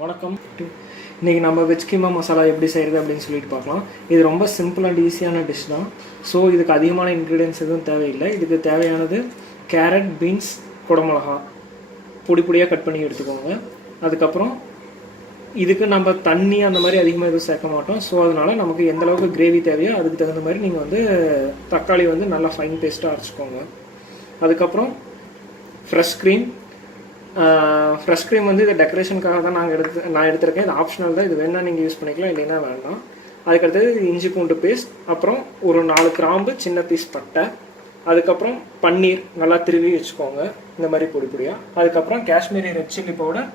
வணக்கம். இன்றைக்கி நம்ம வெஜ் கீமா மசாலா எப்படி செய்கிறது அப்படின்னு சொல்லிட்டு பார்க்கலாம். இது ரொம்ப சிம்பிள் அண்ட் ஈஸியான டிஷ் தான். ஸோ இதுக்கு அதிகமான இன்க்ரீடியன்ஸ் எதுவும் தேவையில்லை. இதுக்கு தேவையானது கேரட், பீன்ஸ், குடமிளகா பொடி பொடியாக கட் பண்ணி எடுத்துக்கோங்க. அதுக்கப்புறம் இதுக்கு நம்ம தண்ணி அந்த மாதிரி அதிகமாக எதுவும் சேர்க்க மாட்டோம். ஸோ அதனால் நமக்கு எந்த அளவுக்கு கிரேவி தேவையோ அதுக்கு தகுந்த மாதிரி நீங்கள் வந்து தக்காளி வந்து நல்லா ஃபைன் பேஸ்ட்டாக அரைச்சிக்கோங்க. அதுக்கப்புறம் ஃப்ரெஷ் க்ரீம் வந்து இது டெக்கரேஷனுக்காக தான் நான் எடுத்திருக்கேன். இது ஆப்ஷனல் தான். இது வேணா நீங்கள் யூஸ் பண்ணிக்கலாம், இல்லைன்னா வேண்டாம். அதுக்கடுத்தது இஞ்சி பூண்டு பேஸ்ட், அப்புறம் ஒரு 4 கிராம்பு, சின்ன பீஸ் பட்டை, அதுக்கப்புறம் பன்னீர் நல்லா திருவி வச்சுக்கோங்க இந்த மாதிரி பொடி பொடியாக. அதுக்கப்புறம் Kashmiri red chilli powder,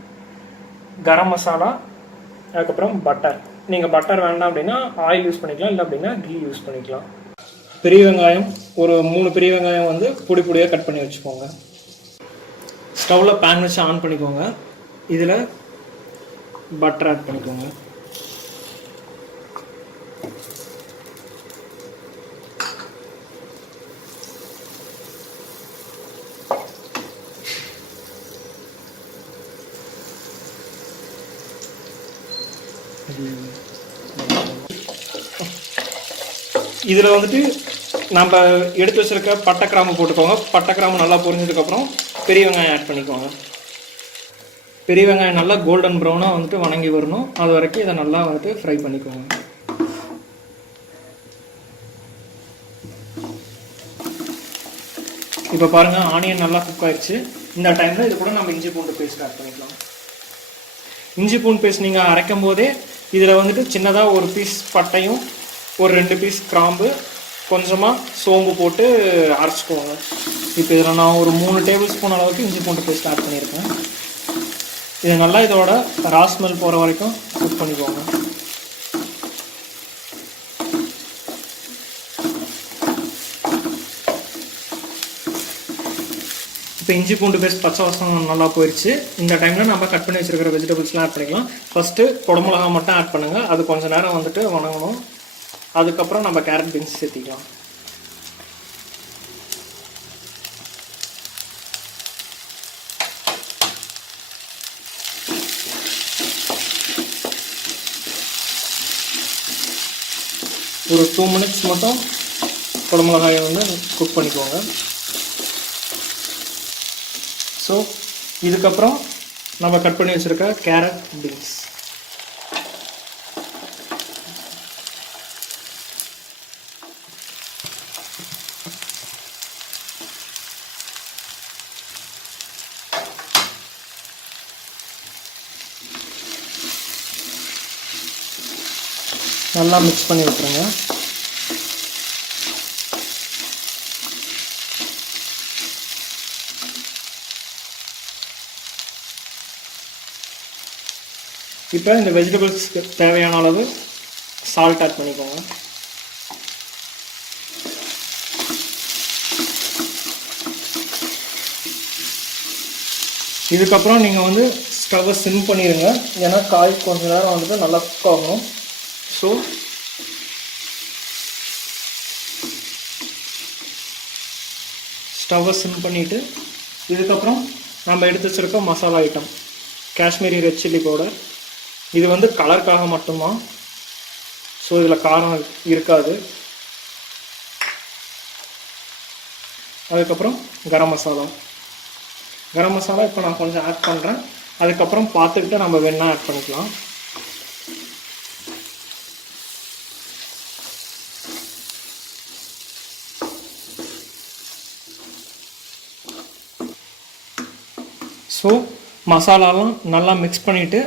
garam masala, அதுக்கப்புறம் பட்டர். நீங்கள் பட்டர் வேண்டாம் அப்படின்னா ஆயில் யூஸ் பண்ணிக்கலாம், இல்லை அப்படின்னா கீ யூஸ் பண்ணிக்கலாம். பெரிய வெங்காயம் ஒரு 3 பெரிய வெங்காயம் வந்து பொடி பொடியாக கட் பண்ணி வச்சுக்கோங்க. ஸ்டவ்வில் பேன் வச்சு ஆன் பண்ணிக்கோங்க. இதில் பட்டர் ஆட் பண்ணிக்கோங்க. இதில் வந்துட்டு நம்ம எடுத்து வச்சுருக்க பட்டை கிராம்பு போட்டுக்கோங்க. பட்டை கிராம்பு நல்லா பொரிஞ்சதுக்கப்புறம் பெரிய வெங்காயம் ஆட் பண்ணிக்கோங்க. பெரிய வெங்காயம் நல்லா கோல்டன் ப்ரௌனாக வந்துட்டு வணங்கி வரணும். அது வரைக்கும் இதை நல்லா வந்துட்டு ஃப்ரை பண்ணிக்கோங்க. இப்போ பாருங்கள், ஆனியன் நல்லா குக் ஆயிடுச்சு. இந்த டைமில் இது கூட நம்ம இஞ்சி பூண்டு பேஸ்ட் ஆட் பண்ணிக்கலாம். இஞ்சி பூண்டு பேஸ்ட் நீங்கள் அரைக்கும் போதே இதில் வந்துட்டு சின்னதாக ஒரு பீஸ் பட்டையும் ஒரு 2 பீஸ் கிராம்பு கொஞ்சமாக சோம்பு போட்டு அரைச்சிக்கோங்க. இப்போ இதில் நான் ஒரு 3 டேபிள் ஸ்பூன் அளவுக்கு இஞ்சி பூண்டு பேஸ்ட் ஆட் பண்ணியிருக்கேன். இது நல்லா இதோட ரா ஸ்மெல் போகிற வரைக்கும் குக் பண்ணிக்கோங்க. இப்போ இஞ்சி பூண்டு பேஸ்ட் பச்சை வாசம் நல்லா போயிடுச்சு. இந்த டைமில் நம்ம கட் பண்ணி வச்சுருக்கிற வெஜிடபிள்ஸ்லாம் ஆட் பண்ணிக்கலாம். ஃபஸ்ட்டு குடமிளகா மட்டும் ஆட் பண்ணுங்கள். அது கொஞ்சம் நேரம் வந்துட்டு வணங்கணும். அதுக்கப்புறம் நம்ம கேரட், பீன்ஸ் சேர்த்திக்கலாம். ஒரு 2 மினிட்ஸ் மட்டும் குடமிளகாயை வந்து குக் பண்ணிக்கோங்க. ஸோ இதுக்கப்புறம் நம்ம கட் பண்ணி வச்சுருக்க கேரட், பீன்ஸ் நல்லா மிக்ஸ் பண்ணி விட்டுருங்க. இப்போ இந்த வெஜிடபிள்ஸ்க்கு தேவையான அளவு சால்ட் ஆட் பண்ணிக்கோங்க. இதுக்கப்புறம் நீங்கள் வந்து ஸ்டவ்வை சிம் பண்ணிடுங்க. ஏன்னா காய் கொஞ்ச நேரம் வந்துட்டு நல்லா குக் ஆகணும். ஸோ ஸ்டவ்வை சிம் பண்ணிவிட்டு இதுக்கப்புறம் நம்ம எடுத்து வச்சுருக்க masala item Kashmiri red chilli powder. இது வந்து கலருக்காக மட்டும்தான். ஸோ இதில் காரம் இருக்காது. அதுக்கப்புறம் கரம் மசாலா இப்போ நான் கொஞ்சம் ஆட் பண்ணுறேன். அதுக்கப்புறம் பார்த்துக்கிட்டு நம்ம வேணா ஆட் பண்ணிக்கலாம். ஸோ மசாலாலாம் நல்லா மிக்ஸ் பண்ணிவிட்டு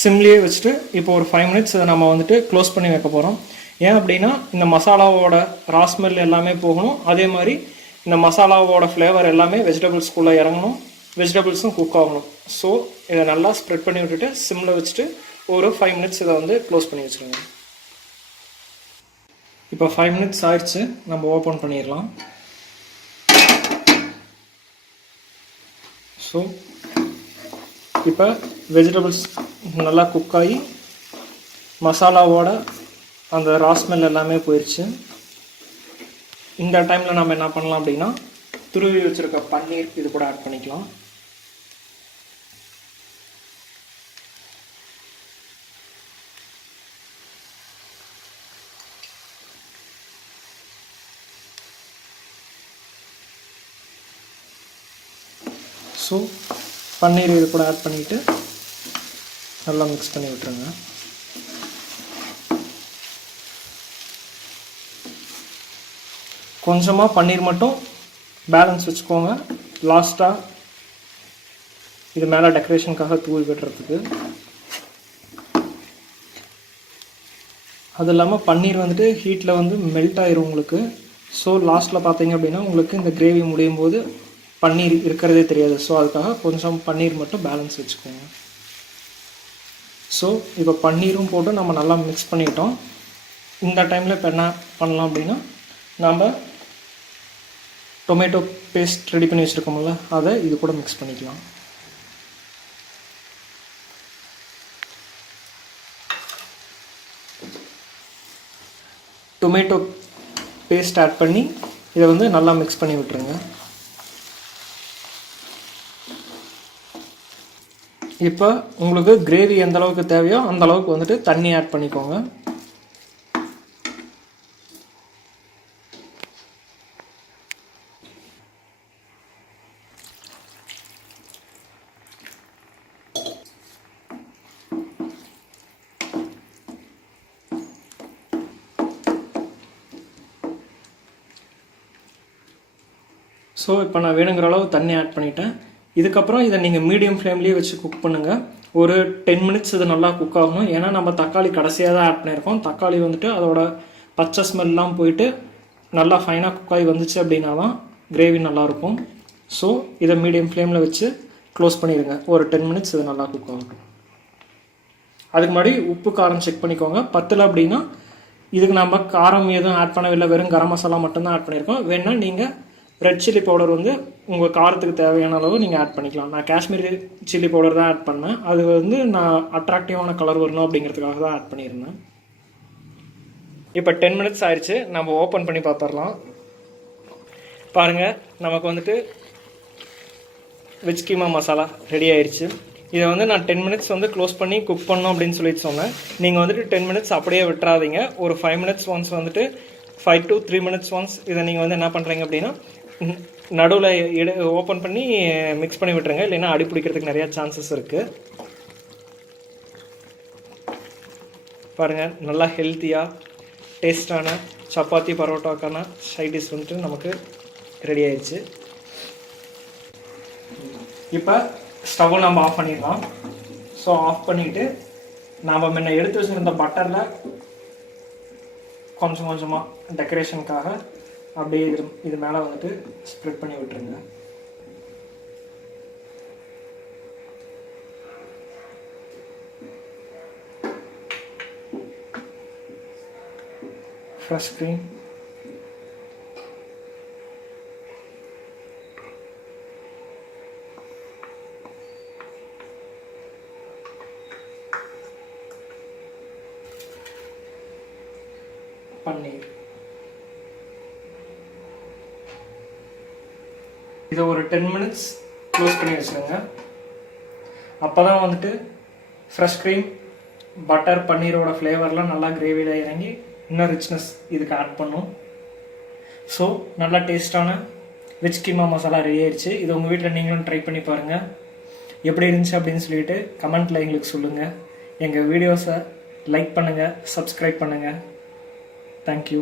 சிம்லேயே வச்சுட்டு இப்போ ஒரு 5 மினிட்ஸ் இதை நம்ம வந்துட்டு க்ளோஸ் பண்ணி வைக்க போகிறோம். ஏன் அப்படின்னா இந்த மசாலாவோட ரா ஸ்மெல் எல்லாமே போகணும். அதே மாதிரி இந்த மசாலாவோட ஃப்ளேவர் எல்லாமே வெஜிடபிள்ஸ்குள்ளே இறங்கணும், வெஜிடபிள்ஸும் குக் ஆகணும். ஸோ இதை நல்லா ஸ்ப்ரெட் பண்ணி விட்டுட்டு சிம்மில் வச்சுட்டு ஒரு 5 மினிட்ஸ் இதை வந்து க்ளோஸ் பண்ணி வச்சுருங்க. இப்போ 5 மினிட்ஸ் ஆயிடுச்சு. நம்ம ஓப்பன் பண்ணிடலாம். ஸோ இப்போ வெஜிடபிள்ஸ் நல்லா குக் ஆகி மசாலாவோட அந்த ரா ஸ்மெல் எல்லாமே போயிடுச்சு. இந்த டைமில் நம்ம என்ன பண்ணலாம் அப்படின்னா துருவி வச்சுருக்க பன்னீர் இது கூட ஆட் பண்ணிக்கலாம். ஸோ பன்னீர் இது கூட ஆட் பண்ணிவிட்டு நல்லா மிக்ஸ் பண்ணி விட்டுருங்க. கொஞ்சமாக பன்னீர் மட்டும் பேலன்ஸ் வச்சுக்கோங்க, லாஸ்ட்டாக இது மேலே டெக்கரேஷனுக்காக தூவி விட்டுறதுக்கு. அது இல்லாமல் பன்னீர் வந்துட்டு ஹீட்டில் வந்து மெல்ட் ஆயிரும் உங்களுக்கு. ஸோ லாஸ்ட்டில் பார்த்தீங்க அப்படின்னா உங்களுக்கு இந்த கிரேவி முடியும் போது பன்னீர் இருக்கிறதே தெரியாது. ஸோ அதுக்காக கொஞ்சம் பன்னீர் மட்டும் பேலன்ஸ் வச்சுக்கோங்க. ஸோ இப்போ பன்னீரும் போட்டு நம்ம நல்லா மிக்ஸ் பண்ணிட்டோம். இந்த டைமில் இப்போ என்ன பண்ணலாம் அப்படின்னா, நம்ம டொமேட்டோ பேஸ்ட் ரெடி பண்ணி வச்சுருக்கோம்ல, அதை இது கூட மிக்ஸ் பண்ணிக்கலாம். டொமேட்டோ பேஸ்ட் ஆட் பண்ணி இதை வந்து நல்லா மிக்ஸ் பண்ணி விட்டுருங்க. இப்போ உங்களுக்கு கிரேவி எந்த அளவுக்கு தேவையோ அந்த அளவுக்கு வந்துட்டு தண்ணி ஆட் பண்ணிக்கோங்க. ஸோ இப்போ நான் வேணுங்கிற அளவு தண்ணி ஆட் பண்ணிட்டேன். இதுக்கப்புறம் இதை நீங்கள் மீடியம் ஃப்ளேம்லேயே வச்சு குக் பண்ணுங்கள். ஒரு 10 மினிட்ஸ் இது நல்லா குக் ஆகணும். ஏன்னா நம்ம தக்காளி கடைசியாக தான் ஆட் பண்ணியிருக்கோம். தக்காளி வந்துட்டு அதோட பச்சை ஸ்மெல்லாம் போயிட்டு நல்லா ஃபைனாக குக் ஆகி வந்துச்சு அப்படின்னா தான் கிரேவி நல்லாயிருக்கும். ஸோ இதை மீடியம் ஃப்ளேமில் வச்சு க்ளோஸ் பண்ணிடுங்க. ஒரு 10 மினிட்ஸ் இது நல்லா குக் ஆகட்டும். அதுக்கு முன்னாடி உப்பு காரம் செக் பண்ணிக்கோங்க. பத்தலை அப்படின்னா இதுக்கு நம்ம காரம் எதுவும் ஆட் பண்ணவில்லை, வெறும் கரம் மசாலா மட்டும்தான் ஆட் பண்ணியிருக்கோம். வேணால் நீங்கள் ரெட் சில்லி பவுடர் வந்து உங்கள் காரத்துக்கு தேவையான அளவு நீங்கள் ஆட் பண்ணிக்கலாம். நான் காஷ்மீரி சில்லி பவுடர் தான் ஆட் பண்ணேன். அது வந்து நான் அட்ராக்டிவான கலர் வரணும் அப்படிங்கிறதுக்காக தான் ஆட் பண்ணியிருந்தேன். இப்போ 10 மினிட்ஸ் ஆயிடுச்சு. நம்ம ஓப்பன் பண்ணி பார்த்துடலாம். பாருங்கள், நமக்கு வந்துட்டு வெஜ் கீமா மசாலா ரெடி ஆயிடுச்சு. இதை வந்து நான் 10 மினிட்ஸ் வந்து க்ளோஸ் பண்ணி குக் பண்ணோம் அப்படின்னு சொல்லிட்டு சொன்னேன். நீங்கள் வந்துட்டு 10 மினிட்ஸ் அப்படியே விட்டுறாதீங்க. ஒரு 5 மினிட்ஸ் ஒன்ஸ் வந்துட்டு 5 to 3 மினிட்ஸ் ஒன்ஸ் இதை நீங்கள் வந்து என்ன பண்ணுறீங்க அப்படின்னா நடுவில் ஓப்பன் பண்ணி மிக்ஸ் பண்ணி விட்டுருங்க. இல்லைன்னா அடி பிடிக்கிறதுக்கு நிறையா சான்சஸ் இருக்குது. பாருங்கள், நல்லா ஹெல்த்தியாக டேஸ்டான சப்பாத்தி பரோட்டாக்கான சைடிஷ் வந்துட்டு நமக்கு ரெடி ஆயிடுச்சு. இப்போ ஸ்டவ்வை நம்ம ஆஃப் பண்ணிடலாம். ஸோ ஆஃப் பண்ணிவிட்டு நாம் முன்ன எடுத்து வச்சுருந்த பட்டரில் கொஞ்சம் கொஞ்சமாக டெக்கரேஷனுக்காக அப்படியே இது மேலே வந்துட்டு ஸ்ப்ரெட் பண்ணி விட்டுருங்க. ஃப்ரெஷ் க்ரீம், பன்னீர், இதை ஒரு 10 மினிட்ஸ் க்ளோஸ் பண்ணி வச்சுருங்க. அப்போ தான் வந்துட்டு ஃப்ரெஷ் க்ரீம், பட்டர், பன்னீரோட ஃப்ளேவர்லாம் நல்லா கிரேவியில் இறங்கி இன்னும் ரிச்னஸ் இதுக்கு ஆட் பண்ணும். ஸோ நல்லா டேஸ்டான வெஜ் கீமா மசாலா ரெடி ஆயிடுச்சு. இது உங்கள் வீட்டில் நீங்களும் ட்ரை பண்ணி பாருங்கள். எப்படி இருந்துச்சு அப்படின்னு சொல்லிட்டு கமெண்ட்டில் எங்களுக்கு சொல்லுங்கள். எங்கள் வீடியோஸை லைக் பண்ணுங்கள், சப்ஸ்கிரைப் பண்ணுங்கள். Thank you.